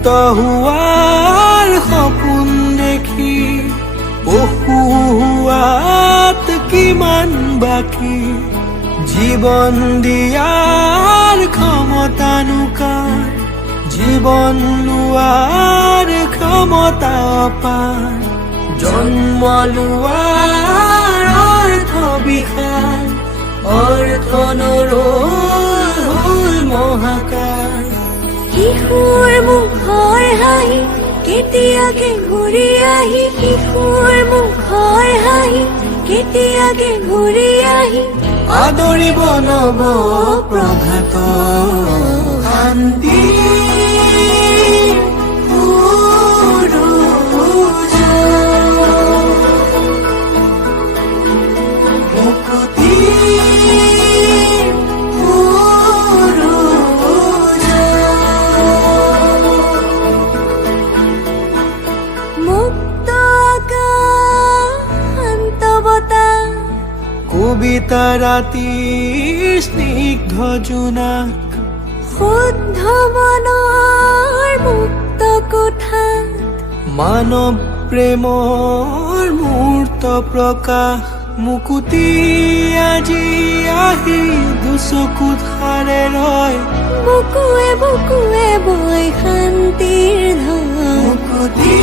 মুক্ত হোৱাৰ সপোন দেখি পশু হোৱাত কিমান বাকী জীৱন দিয়াৰ ক্ষমতানো কাৰ জীৱন লোৱাৰ ক্ষমতা অপাৰ জন্ম লোৱাৰ অৰ্থ বিশাল অৰ্থ নৰল হ'ল মহাকাল শিশুৰ মুখৰ হাঁহি কেতিয়াকে ঘূৰি আহি শিশুৰ মুখৰ হাঁহি কেতিয়াকে ঘূৰি আহি আদৰিব নৱ প্ৰভাত শান্তি সূৰুজ মুকুতি সূৰুজ মুক্ত আকাশ শান্ত বতাহ কবিতা ৰাতিৰ স্নিগ্ধ জোনাক শুদ্ধ মনৰ মুক্ত কোঠাত মানৱ প্ৰেমৰ মূৰ্ত প্ৰকাশ মুকুতি আজি আহি দুচকুত সাৰে ৰয় বুকুৱে বুকুৱে বৈ শান্তিৰ ধন মুকুতি